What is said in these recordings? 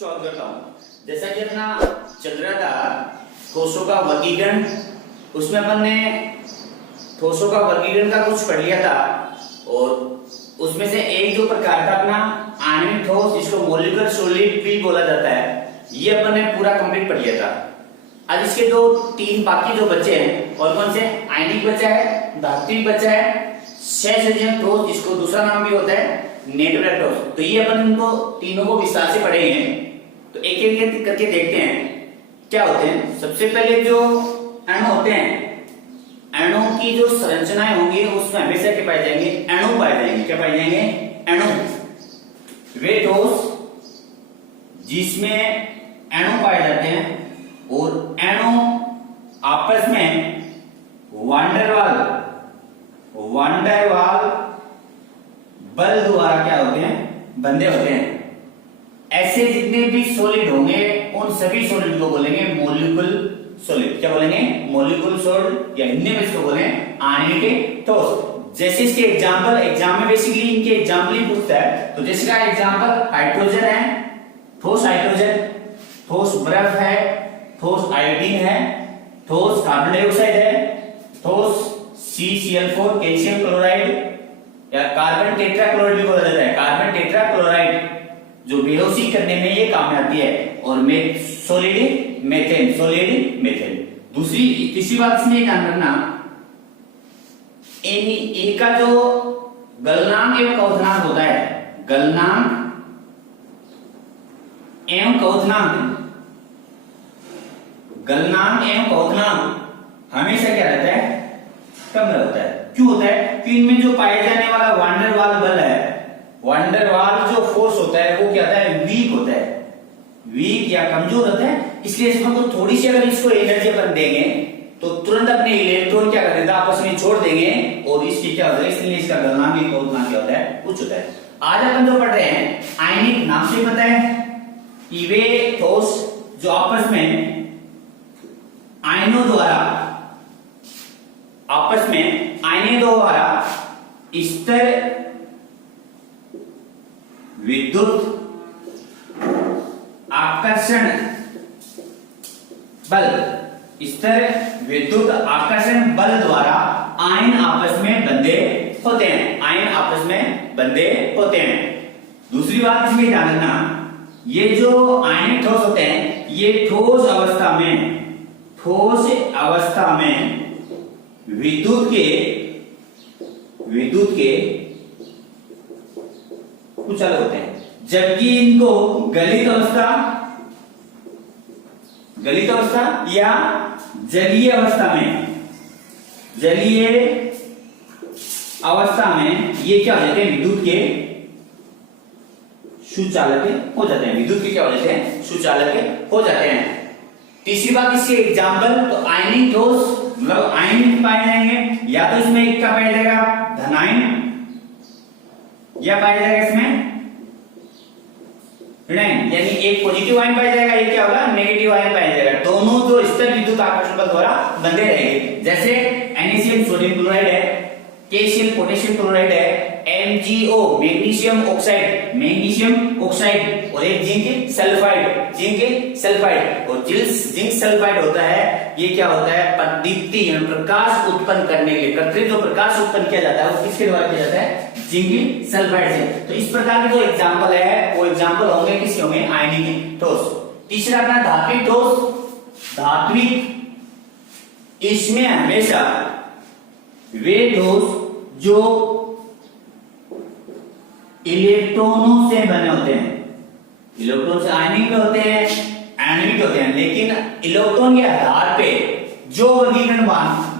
स्वागत करता हूँ। जैसा कि अपना चल रहा था ठोसों का वर्गीकरण, उसमें अपन ने ठोसों का वर्गीकरण का कुछ पढ़ लिया था और उसमें से एक जो प्रकार का अपना आणविक ठोस जिसको मॉलिक्यूलर सॉलिड भी बोला जाता है, ये अपन ने पूरा कंप्लीट पढ़ लिया था। आज इसके दो तीन बाकी जो बचे हैं और कौन से, आयनिक बचा है, धात्विक बचा है, सहसंयोजक ठोस जिसको दूसरा नाम भी होता है नेटवर्क ठोस। तो ये अपन इनको तीनों को विस्तार से पढ़ेंगे। तो एक एक करके देखते हैं क्या होते हैं। सबसे पहले जो अणु होते हैं, अणु की जो संरचनाएं होंगी उसमें हमेशा क्या पाए जाएंगे, अणु पाए जाएंगे। क्या पाए जाएंगे, अणु। वे ठोस जिसमें अणु पाए जाते हैं और अणु आपस में वांडरवाल बल द्वारा क्या होते हैं, बंधे होते हैं। ऐसे जितने भी सॉलिड होंगे उन सभी सॉलिड को बोलेंगे मॉलिक्यूलर सॉलिड। क्या बोलेंगे, मॉलिक्यूलर सॉलिड, या हिंदी में इसको बोलेंगे आणविक ठोस। जैसे इसके एग्जाम में बेसिकली इनके एग्जाम्पल ही पूछता है। तो जैसे का एग्जाम्पल हाइड्रोजन है, ठोस हाइड्रोजन, ठोस बर्फ है, ठोस आयोडीन है, ठोस कार्बन डाइऑक्साइड है, ठोस CCl4 कैल्शियम क्लोराइड या कार्बन टेट्राक्लोराइड भी बोला जाता है। कार्बन टेट्राक्लोराइड जो बेहोशी करने में ये काम आती है। और सॉलिड मेथेन। तीसरी बात इसमें ध्यान रखना, इनका जो गलनांक एवं क्वथनांक होता है, गलनांक एवं क्वथनांक हमेशा क्या रहता है, कम रहता है। क्यों होता है, कि इनमें जो पाया जाने वाला वांडरवाल बल है, वांडरवाल जो फोर्स होता है वो क्या होता है, वीक होता है, वीक या कमजोर होता है। इसलिए इसमें तो थोड़ी सी अगर इसको एनर्जी अपन देंगे तो तुरंत अपने इलेक्ट्रॉन क्या कर देता है, आपस में छोड़ देंगे और इसकी क्या होता है, इसलिए इसका गलनांक क्या होता है, उच्च होता है। आज अपन जो पढ़ रहे हैं आयनिक, नाम से पता है कि वे ठोस जो आपस में आयनों द्वारा स्तर विद्युत आकर्षण बल द्वारा आयन आपस में बंधे होते हैं। दूसरी बात इसमें ध्यान रखना, ये जो आयनिक ठोस होते हैं ये ठोस अवस्था में विद्युत के कुछ अलग होते हैं, जबकि इनको गलित अवस्था या जलीय अवस्था में ये क्या हो जाते हैं, विद्युत के सुचालक हो जाते हैं। तीसरी बात इसके एग्जाम्पल, तो आयनिक ठोस मतलब आयन पाए जाएंगे, या तो इसमें एक का पाया जाएगा धनायन, या पाया जाएगा इसमें ऋणायन, यानी एक पॉजिटिव आयन पाया जाएगा, एक क्या होगा, नेगेटिव आयन पाया जाएगा। दोनों जो स्तर विद्युत आकर्षण बल द्वारा बंधे रहेंगे। जैसे NaCl सोडियम क्लोराइड है, KCl पोटेशियम क्लोराइड है, MgO मैग्नीशियम ऑक्साइड और एक जिंक सल्फाइड। और जिंक सल्फाइड होता है, ये क्या होता है, प्रदीप्ति यानी प्रकाश उत्पन्न करने के लिए कृत्रिम जो प्रकाश उत्पन्न किया जाता है वो किसके द्वारा किया जाता है, जिंक सल्फाइड से। तो इस प्रकार के जो एग्जाम्पल है वो एग्जाम्पल होंगे किसके होंगे, आयनिक ठोस। तीसरा अपना धात्विक ठोस। इसमें हमेशा वे ठोस जो इलेक्ट्रॉनों से बने होते हैं, इलेक्ट्रॉन से आयनिक होते हैं, लेकिन इलेक्ट्रॉन के आधार पे जो वर्गीकरण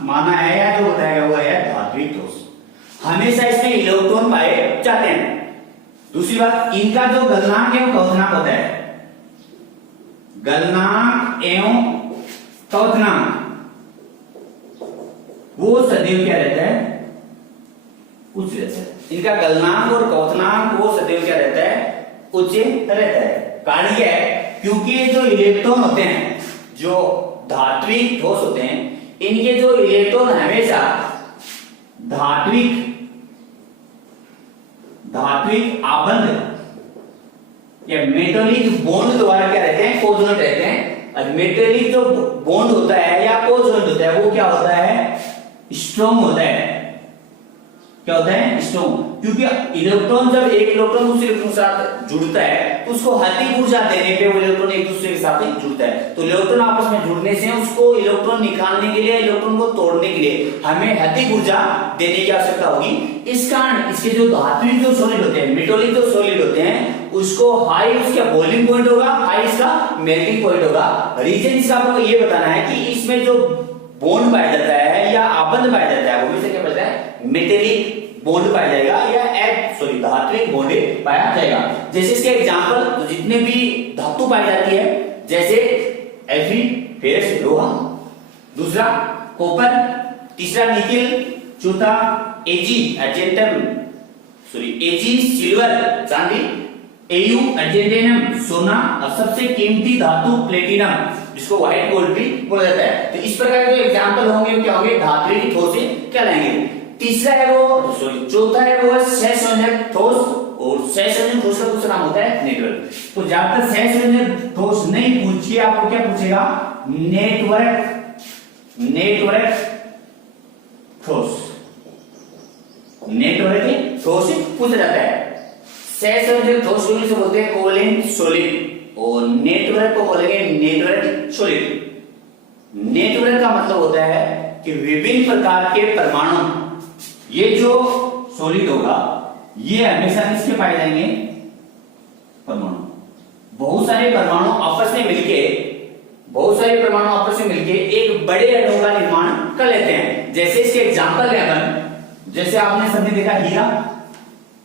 माना है या जो बताया हुआ है धात्विक ठोस, हमेशा इसमें इलेक्ट्रॉन पाए जाते हैं। दूसरी बात, इनका जो गलनांक एवं क्वथनांक होता है, वो सदैव क्या रहता है, उच्च रहता है। इनका गलनांक और क्वथनांक वो सदैव क्या रहता है, उच्च रहता है। कारण क्या है, क्योंकि जो इलेक्ट्रॉन होते हैं, जो धात्विक ठोस होते हैं, इनके जो इलेक्ट्रॉन हमेशा धात्विक आबंध या मेटॉलिक बॉन्ड द्वारा क्या रहते हैं, कोजोनेट रहते हैं। और मेटॉलिक जो बॉन्ड होता है या कोजोनेट होता है वो क्या होता है, स्ट्रॉन्ग होता है। क्या होता है, स्ट्रॉन्ग, क्योंकि इलेक्ट्रॉन जब एक इलेक्ट्रॉन दूसरे इलेक्ट्रॉन के साथ जुड़ता है तो उसको अधिक ऊर्जा देने पे वो इलेक्ट्रॉन एक दूसरे के साथ जुड़ता है। तो इलेक्ट्रॉन आपस में जुड़ने से उसको इलेक्ट्रॉन निकालने के लिए, इलेक्ट्रॉन को तोड़ने के लिए हमें अधिक ऊर्जा देने की आवश्यकता होगी। इस कारण इसके जो धात्विक जो सॉलिड होते हैं, मेटॉलिक जो सॉलिड होते हैं, उसको हाई उसका बॉइलिंग पॉइंट होगा, हाई इसका मेल्टिंग पॉइंट होगा। रीजन इसका आपको ये बताना है कि इसमें जो बॉन्ड पाया जाता है या आबंध पाया जाता है वो भी से क्या पाया है, मेटेलिक बॉन्ड पाया जाएगा या धात्विक बॉन्ड पाया जाएगा। जैसे इसके एग्जांपल तो जितने भी धातु पाई जाती है, जैसे Fe फेरस लोहा, दूसरा कॉपर, तीसरा निकेल, चौथा Ag सिल्वर चांदी, Au अर्जेंटेनियम सोना, और सबसे कीमती धातु प्लेटिनम जिसको व्हाइट गोल्ड भी बोला जाता है। तो इस प्रकार के एग्जांपल होंगे, क्या होंगे, धात्विक ठोस क्या लाएंगे। तीसरा है वो चौथा है वो सहसंयोजक ठोस, और सहसंयोजक ठोस का दूसरा नाम होता है नेटवर्क। तो जब तक सहसंयोजक ठोस नहीं पूछिए, आपको क्या पूछेगा, नेटवर्क ठोस, नेटवर्क ठोस पूछा जाता है। सहसंयोजक ठोस को से बोलते हैं कोवेलेंट सॉलिड, और नेटवर्क को बोलेंगे नेटवर्क सॉलिड। नेटवर्क का मतलब होता है कि विभिन्न प्रकार के परमाणु, ये जो सॉलिड होगा ये हमेशा किसके पाए जाएंगे, परमाणु। बहुत सारे परमाणु आपस में मिलके एक बड़े अणु का निर्माण कर लेते हैं। जैसे इसके एग्जांपल है अपन, जैसे आपने सबने देखा हीरा,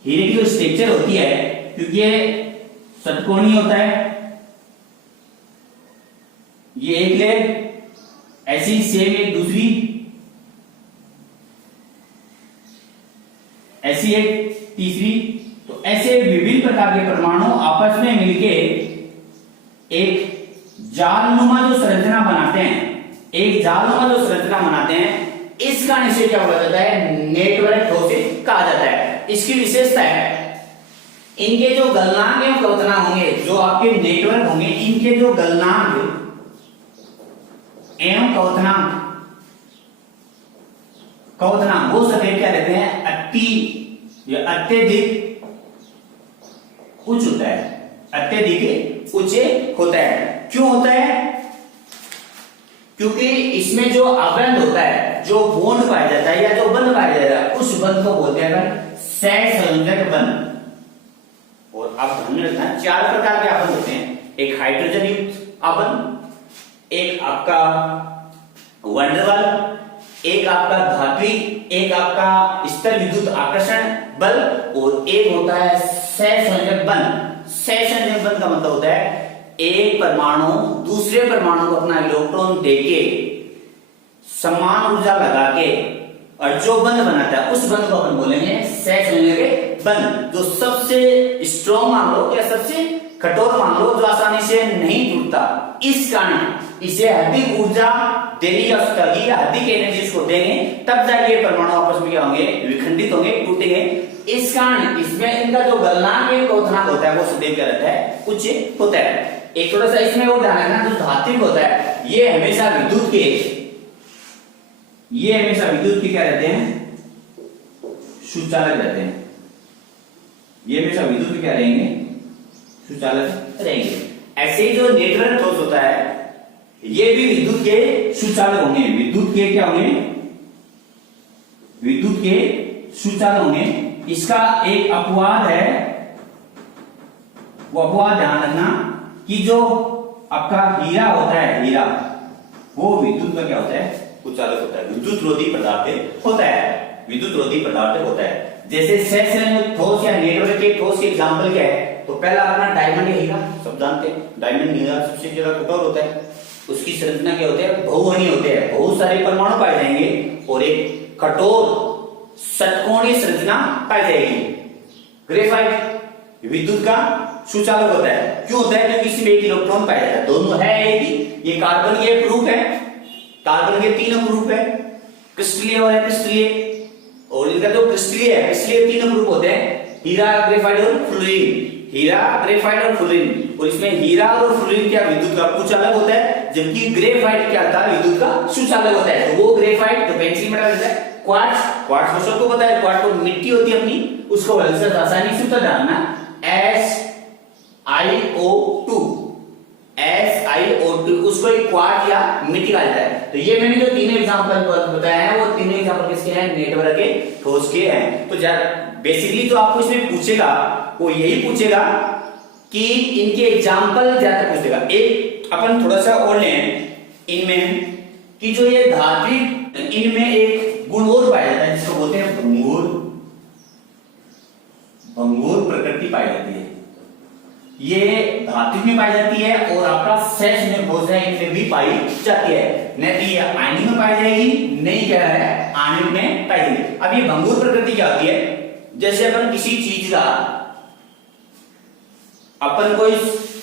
हीरे की जो स्ट्रक्चर होती है, क्योंकि ये षटकोणीय होता है, ये एक लेयर ऐसी सेम एक दूसरी, ऐसी एक तीसरी, तो ऐसे विभिन्न प्रकार के परमाणु आपस में मिलके एक जालनुमा जो संरचना बनाते हैं, इस कारण इसे क्या बोला जाता है, नेटवर्क ठोस कहा जाता है। इसकी विशेषता है, इनके जो गलनांक एवं कवतनांक होंगे, जो आपके नेटवर्क होंगे, इनके जो गलनांक एवं कवतनांक वो सदैव क्या रहते हैं, अत्यधिक उच्च होता है, अत्यधिक उच्च होता है। क्यों होता है, क्योंकि इसमें जो आबंध होता है, जो बॉन्ड पाया जाता है या जो बंध पाया जाता है, उस बंध को बोलते हैं सहसंयोजक बंध। और आप ध्यान रखना, 4 प्रकार के आबंध होते हैं, एक हाइड्रोजन युक्त आबंध, एक आपका वंडरवाल, एक आपका धात्विक, एक आपका स्तर विद्युत आकर्षण बल, और एक होता है सहसंयोजक बंध। सहसंयोजक बंध का मतलब होता है एक परमाणु दूसरे परमाणु को अपना इलेक्ट्रॉन देके समान ऊर्जा लगा के और जो बंध बनाता है, उस बंध को अपन बोलेंगे सहसंयोजक बंध। जो सबसे स्ट्रॉन्ग मान लो या सबसे कठोर मान लो, जो आसानी से नहीं टूटता, इस कारण इसे अधिक ऊर्जा देने की आवश्यकता होगी या अधिक एनर्जी इसको देंगे, तब जाके परमाणु आपस में क्या होंगे, विखंडित होंगे, टूटेंगे। इस कारण इसमें इनका जो गलनांक एवं कवतनांक होता है वो सदैव क्या रहता है, उच्च होता है। एक थोड़ा सा इसमें और ध्यान रखना, जो धात्विक होता है ये हमेशा विद्युत के क्या रहते हैं, सुचालक रहते हैं। ये हमेशा विद्युत के क्या रहेंगे, सुचालक रहेंगे। ऐसे ही जो नेटवर्क ठोस होता है ये भी विद्युत के सुचालक होंगे। विद्युत के क्या होंगे, विद्युत के सुचालक होंगे। इसका एक अपवाद है, वो अपवाद ध्यान रखना कि जो आपका हीरा होता है, हीरा वो विद्युत का क्या होता है, सुचालक होता है, विद्युत रोधी पदार्थ होता है, विद्युत रोधी पदार्थ होता है। जैसे सहसंयोजक ठोस या नेटवर्क के ठोस के एग्जांपल क्या है, तो पहला अपना डायमंड या हीरा, सब जानते हैं डायमंड हीरा सबसे ज्यादा कठोर होता है। उसकी संरचना क्या होती है, बहुवर्णीय होते हैं, बहुत सारे परमाणु पाए जाएंगे और एक कठोर षटकोणीय संरचना पाई जाएगी। ग्रेफाइट विद्युत का सुचालक होता है। क्यों होता है, क्योंकि इसमें एक इलेक्ट्रॉन पाया जाता है, दोनों है एक ही। ये कार्बन के एक ग्रुप है, कार्बन के 3 ग्रुप है, क्रिस्टलीय और क्रिस्टलीय, और इनका जो क्रिस्टलीय है, क्रिस्टलीय 3 ग्रुप होते हैं, हीरा, ग्रेफाइट और फ्लोरीन। हीरा, ग्रेफाइट और फ्लोरीन। और इसमें हीरा और फ्लोरीन क्या विद्युत का कुचालक होता है, जबकि ग्रेफाइट क्या होता है विद्युत का सुचालक होता है। तो वो ग्रेफाइट तो पेंसिल में डालता है। क्वार्ट्ज, क्वार्ट्ज को सबको पता है, क्वार्ट्ज को मिट्टी होती है अपनी, उसको रासायनिक सूत्र डालना SiO2, SiO2 उसको एक क्वार्ट्ज या मिट्टी कहता है। तो ये मैंने जो तीन एग्जांपल बताया है वो तीनों एग्जांपल किसके हैं, नेटवर्क के, ठोस के हैं। तो बेसिकली जो आपको इसमें पूछेगा वो यही पूछेगा कि इनके एग्जांपल ज्यादा पूछेगा। एक अपन थोड़ा सा और लें इनमें कि जो ये धात्विक, इनमें एक गुण और पाया जाता है जिसको बोलते हैं भंगुर, भंगुर प्रकृति पाई जाती है। ये धात्विक में पाई जाती है और आपका सेस में ठोस है इनमें भी पाई जाती है। नहीं तो ये आयनिक में पाई जाएगी, नहीं क्या है आणविक में पाई जाएगी। अब ये भंगुर प्रकृति क्या होती है, जैसे अपन किसी चीज का, अपन कोई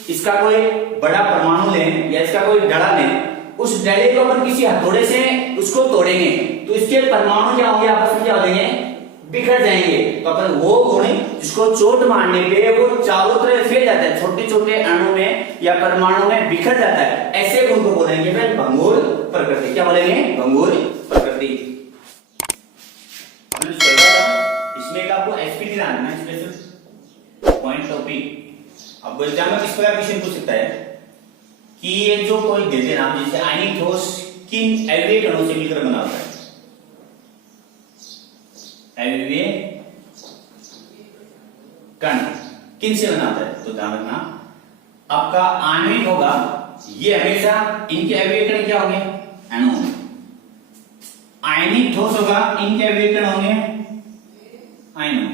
इसका कोई बड़ा परमाणु लें या इसका कोई डड़ा लें, उस डले को अपन किसी हथौड़े से उसको तोड़ेंगे तो इसके परमाणु क्या होंगे, आपस में क्या हो जाएंगे, बिखर जाएंगे। तो अपन वो गुण जिसको चोट मारने पे वो चारों तरफ फैल जाता है, छोटे छोटे अणु में या परमाणु में बिखर जाता है, ऐसे गुण को बोलेंगे फिर भंगुर प्रकृति। क्या बोलेंगे, भंगुर प्रकृति। इसमें आपको एसपीटी जानना है, स्पेशल पॉइंट टॉपिक। अब एग्जाम में किस प्रकार क्वेश्चन पूछ सकता है कि ये जो कोई देते नाम, जैसे आयनिक ठोस किन अवयवी कणों से मिलकर बना होता है, अवयवी कण किन से बना होता है। तो ध्यान रखना आपका आणविक होगा, ये हमेशा इनके अवयवी कण क्या होंगे, एनोन। आयनिक ठोस होगा, इनके अवयवी कण होंगे आयनों।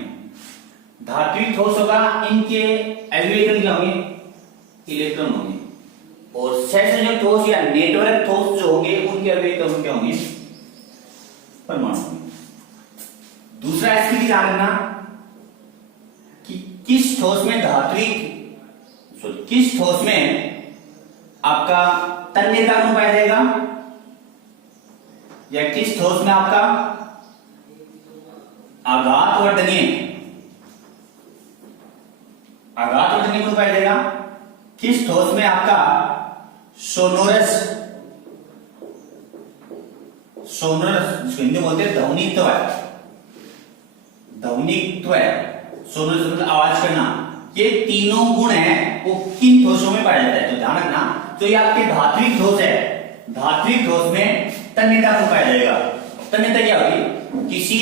धात्विक ठोस होगा, इनके अवयवी कण क्या होंगे, इलेक्ट्रॉन होंगे। और सहसंयोजक ठोस या नेटवर्क ठोस जो होंगे उनके अवयवी कण क्या होंगे, परमाणु। दूसरा एसपीटी ध्यान रखना कि किस ठोस में धात्विक, किस ठोस में आपका तन्यता गुण पाया जाएगा या किस ठोस में आपका आघातवर्धनीय गुण पाया जाएगा, किस ठोस में आपका सोनोरस, जिसको हिंदी बोलते हैं ध्वनित्व है, ध्वनित्व है, सोनोरस मतलब आवाज करना, ये तीनों गुण है वो किन ठोसों में पाया जाता है। तो ध्यान रखना, तो ये आपके धात्विक ठोस है, धात्विक ठोस में तन्यता गुण पाया जाएगा। तन्यता क्या होगी, किसी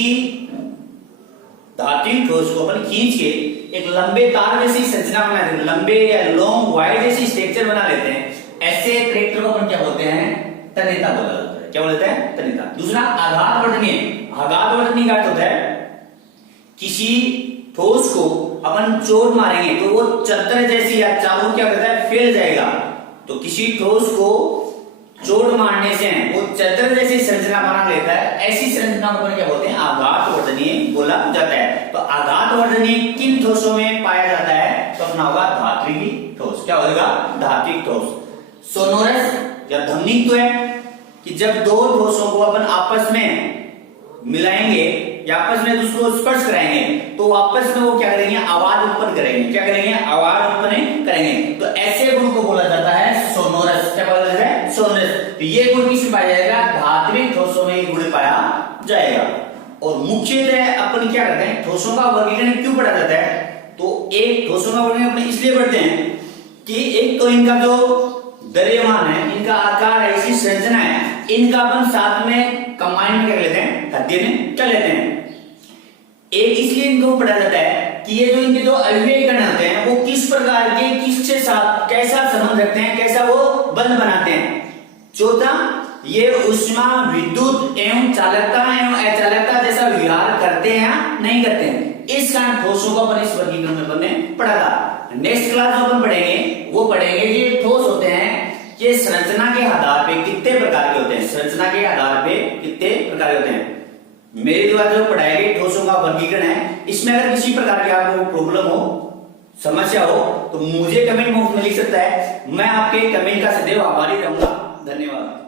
धात्विक ठोस को अपन खींच के एक लंबे तार जैसी संरचना बना देते हैं, लंबे या लॉन्ग वायर जैसी स्ट्रक्चर बना लेते हैं, ऐसे ट्रैक्टर को अपन क्या बोलते हैं, तन्यता बोला जाता है। क्या बोलते हैं, तन्यता। दूसरा आघातवर्धनीय, आघातवर्धनीय का अर्थ होता है किसी ठोस को अपन चोट मारेंगे तो वो चद्दर जैसी या चाबुक क्या करता है, फैल जाएगा। तो किसी ठोस को चोट मारने से वो चद्दर जैसी संरचना बना लेता है, ऐसी संरचना को क्या बोलते हैं, आघातवर्धनीय बोला जाता है। तो आघातवर्धनीय किन ठोसों में पाया जाता है, तो अपना होगा धात्विक ठोस। क्या होगा, धात्विक ठोस। सोनोरस या ध्वनित्व है कि जब दो ठोसों को अपन आपस में मिलाएंगे या आपस में उसको स्पर्श कराएंगे तो आपस में वो क्या करेंगे, आवाज उत्पन्न करेंगे। क्या करेंगे, आवाज उत्पन्न करेंगे। तो ऐसे गुण को बोला जाता है सोनोरस। क्या बोला जाता है, सोनोरस। तो ये गुण किसमें पाया जाएगा, धात्विक ठोसों में ये गुण पाया जाएगा। और मुख्यतः अपन क्या करते हैं, ठोसों का वर्गीकरण क्यों पढ़ा जाता है, तो एक ठोसों का वर्गीकरण अपन इसलिए पढ़ते हैं कि एक तो इनका जो द्रव्यमान है, इनका आकार है, इसकी संरचना है, इनका अपन साथ में कंबाइन कर लेते हैं, अध्ययन में कर लेते हैं। एक इसलिए इनको पढ़ा जाता है कि ये जो इनके जो अवयवी कण होते हैं वो किस प्रकार के, किसके साथ कैसा संबंध रखते हैं, कैसा वो बंध बनाते हैं। चौथा, ये ऊष्मा, विद्युत एवं चालकता एवं अचालकता जैसा व्यवहार करते हैं या नहीं करते हैं। इस कारण ठोसों को अपन इस वर्गीकरण में हमने पढ़ा था। नेक्स्ट क्लास जो अपन पढ़ेंगे वो पढ़ेंगे कि ठोस होते हैं, ये संरचना के आधार पे कितने प्रकार के होते हैं, संरचना के आधार पे कितने प्रकार के होते हैं। मेरे द्वारा जो पढ़ाए गए ठोसों का वर्गीकरण है, इसमें अगर किसी प्रकार की आपको प्रॉब्लम हो, समस्या हो, तो मुझे कमेंट बॉक्स में लिख सकता है। मैं आपके कमेंट का सदैव आभारी रहूंगा। धन्यवाद।